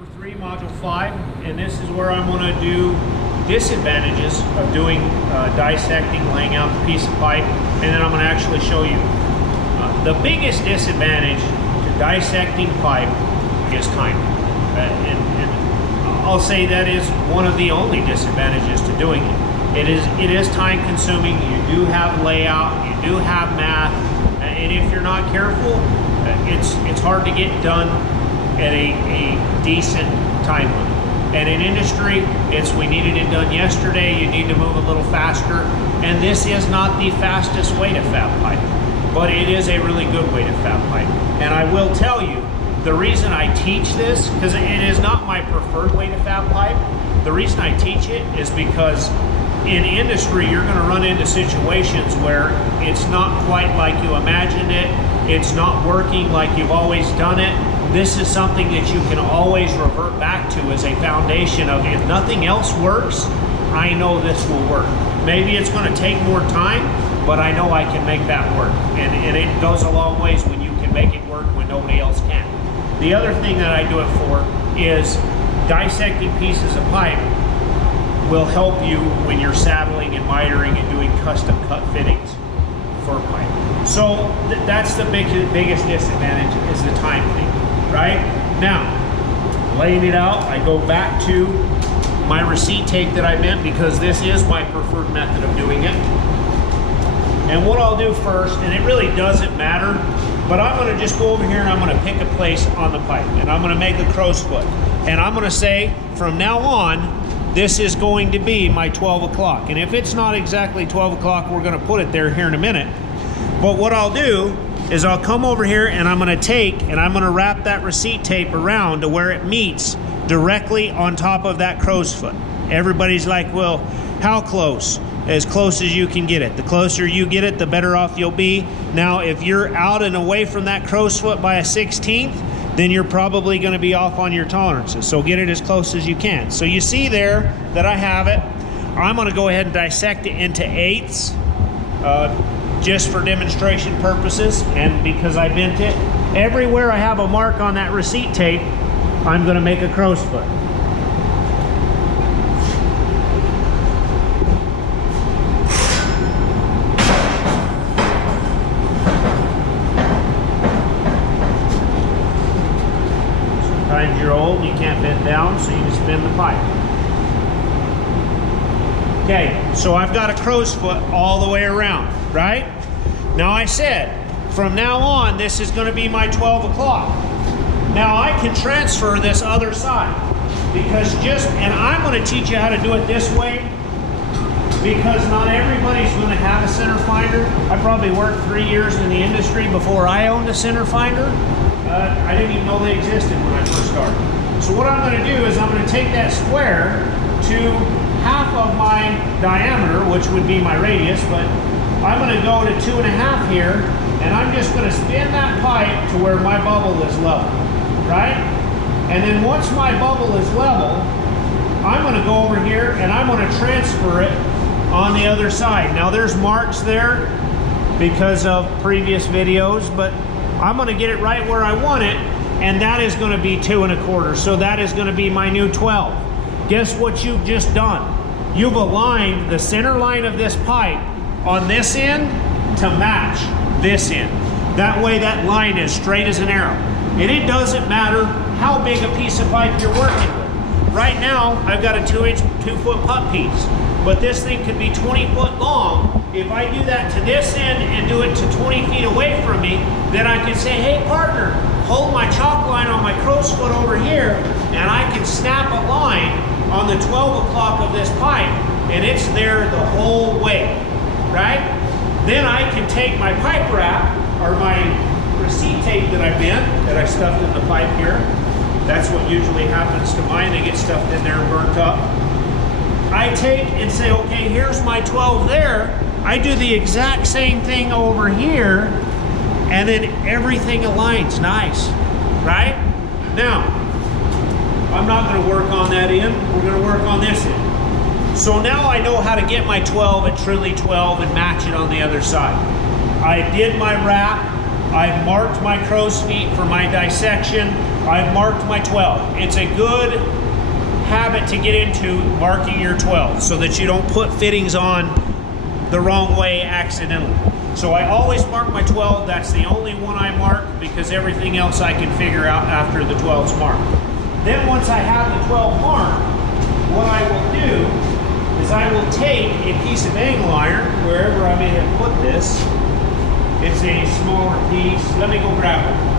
number 3, module 5, and this is where I'm going to do disadvantages of doing dissecting, laying out the piece of pipe, and then I'm going to actually show you. The biggest disadvantage to dissecting pipe is time. And I'll say that is one of the only disadvantages to doing it. It is time consuming. You do have layout, you do have math, and if you're not careful, it's hard to get done at a decent time limit. And in industry, we needed it done yesterday, you need to move a little faster, and this is not the fastest way to fab pipe, but it is a really good way to fab pipe. And I will tell you, the reason I teach this, because it is not my preferred way to fab pipe, the reason I teach it is because in industry, you're going to run into situations where it's not quite like you imagined it, it's not working like you've always done it. This is something that you can always revert back to as a foundation of, if nothing else works, I know this will work. Maybe it's going to take more time, but I know I can make that work. And it goes a long ways when you can make it work when nobody else can. The other thing that I do it for is dissecting pieces of pipe will help you when you're saddling and mitering and doing custom cut fittings for pipe. So that's the biggest disadvantage, is the time thing. Right? Now, laying it out, I go back to my receipt tape that I meant, because this is my preferred method of doing it. And what I'll do first, and it really doesn't matter, but I'm going to just go over here and I'm going to pick a place on the pipe, and I'm going to make a crow's foot. And I'm going to say, from now on, this is going to be my 12 o'clock. And if it's not exactly 12 o'clock, we're going to put it there here in a minute. But what I'll do is I'll come over here and I'm going to take and I'm going to wrap that receipt tape around to where it meets directly on top of that crow's foot. Everybody's like, well, how close? As close as you can get it. The closer you get it, the better off you'll be. Now, if you're out and away from that crow's foot by a 1/16, then you're probably going to be off on your tolerances. So get it as close as you can. So you see there that I have it. I'm going to go ahead and dissect it into 1/8. Just for demonstration purposes, and because I bent it. Everywhere I have a mark on that receipt tape, I'm going to make a crow's foot. Sometimes you're old, you can't bend down, so you just bend the pipe. Okay, so I've got a crow's foot all the way around, right? Now I said, from now on, this is going to be my 12 o'clock. Now I can transfer this other side, because and I'm going to teach you how to do it this way, because not everybody's going to have a center finder. I probably worked 3 years in the industry before I owned a center finder. I didn't even know they existed when I first started. So what I'm going to do is I'm going to take that square to half of my diameter, which would be my radius, but I'm going to go to 2.5 here, and I'm just going to spin that pipe to where my bubble is level, right? And then once my bubble is level, I'm going to go over here and I'm going to transfer it on the other side. Now there's marks there because of previous videos, but I'm going to get it right where I want it, and that is going to be 2.25. So that is going to be my new 12. Guess what you've just done? You've aligned the center line of this pipe on this end to match this end. That way that line is straight as an arrow. And it doesn't matter how big a piece of pipe you're working with. Right now, I've got a 2-foot putt piece, but this thing could be 20 foot long. If I do that to this end and do it to 20 feet away from me, then I can say, hey partner, hold my chalk line on my crow's foot over here, and I can snap a line on the 12 o'clock of this pipe, and it's there the whole way, right? Then I can take my pipe wrap, or my receipt tape that I bent, that I stuffed in the pipe here. That's what usually happens to mine. They get stuffed in there and burnt up. I take and say, okay, here's my 12 there. I do the exact same thing over here, and then everything aligns nice, right? Now, I'm not going to work on that end. We're going to work on this end. So now I know how to get my 12 at truly 12 and match it on the other side. I did my wrap. I marked my crow's feet for my dissection. I've marked my 12. It's a good habit to get into, marking your 12, so that you don't put fittings on the wrong way accidentally. So I always mark my 12. That's the only one I mark, because everything else I can figure out after the 12's marked. Then once I have the 12 marked, what I will do is I will take a piece of angle iron, wherever I may have put this. It's a smaller piece. Let me go grab it.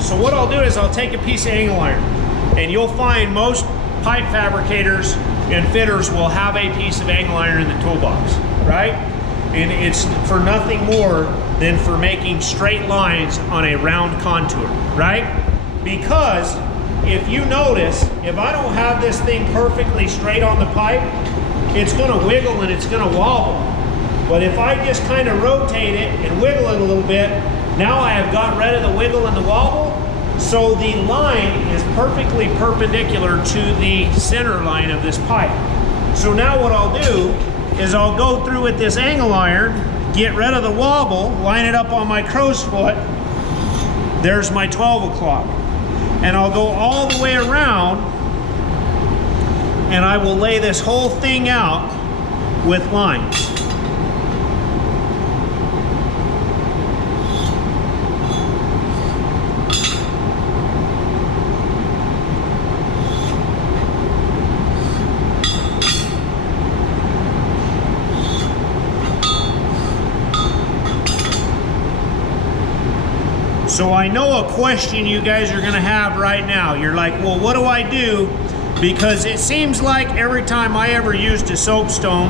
So what I'll do is I'll take a piece of angle iron, and you'll find most pipe fabricators and fitters will have a piece of angle iron in the toolbox, right? And it's for nothing more than for making straight lines on a round contour, right? Because if you notice, if I don't have this thing perfectly straight on the pipe, it's gonna wiggle and it's gonna wobble. But if I just kind of rotate it and wiggle it a little bit, now I have got rid of the wiggle and the wobble, so the line is perfectly perpendicular to the center line of this pipe. So now what I'll do is I'll go through with this angle iron, get rid of the wobble, line it up on my crow's foot. There's my 12 o'clock. And I'll go all the way around, and I will lay this whole thing out with lines. So I know a question you guys are gonna have right now. You're like, well, what do I do? Because it seems like every time I ever used a soapstone,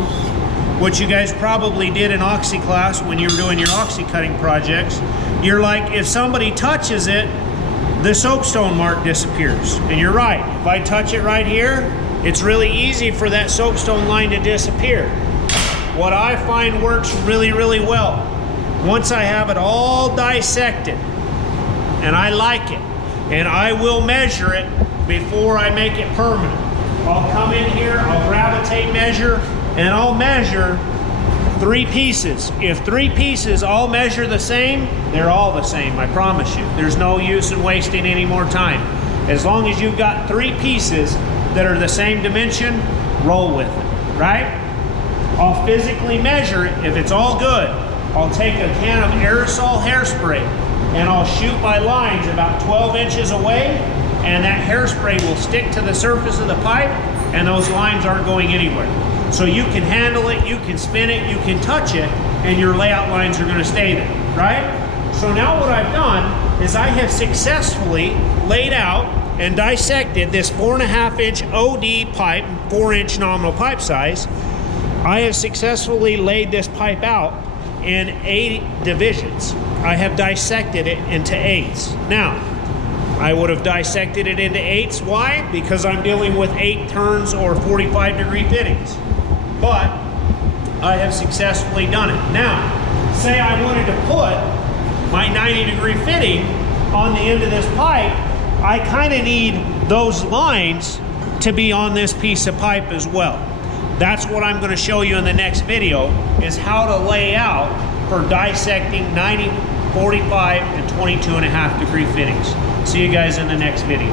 which you guys probably did in oxy class when you were doing your oxy cutting projects, you're like, if somebody touches it, the soapstone mark disappears. And you're right, if I touch it right here, it's really easy for that soapstone line to disappear. What I find works really, really well, once I have it all dissected, and I like it, and I will measure it before I make it permanent. I'll come in here, I'll grab a tape measure, and I'll measure 3 pieces. If 3 pieces all measure the same, they're all the same, I promise you. There's no use in wasting any more time. As long as you've got 3 pieces that are the same dimension, roll with it, right? I'll physically measure it. If it's all good, I'll take a can of aerosol hairspray, and I'll shoot my lines about 12 inches away, and that hairspray will stick to the surface of the pipe, and those lines aren't going anywhere. So you can handle it, you can spin it, you can touch it, and your layout lines are gonna stay there, right? So now what I've done is I have successfully laid out and dissected this 4.5 inch OD pipe, 4-inch nominal pipe size. I have successfully laid this pipe out in 8 divisions. I have dissected it into 8s. Now, I would have dissected it into 8s. Why? Because I'm dealing with 8 turns or 45-degree fittings. But I have successfully done it. Now, say I wanted to put my 90-degree fitting on the end of this pipe, I kind of need those lines to be on this piece of pipe as well. That's what I'm going to show you in the next video, is how to lay out for dissecting 90, 45, and 22.5 degree fittings. See you guys in the next video.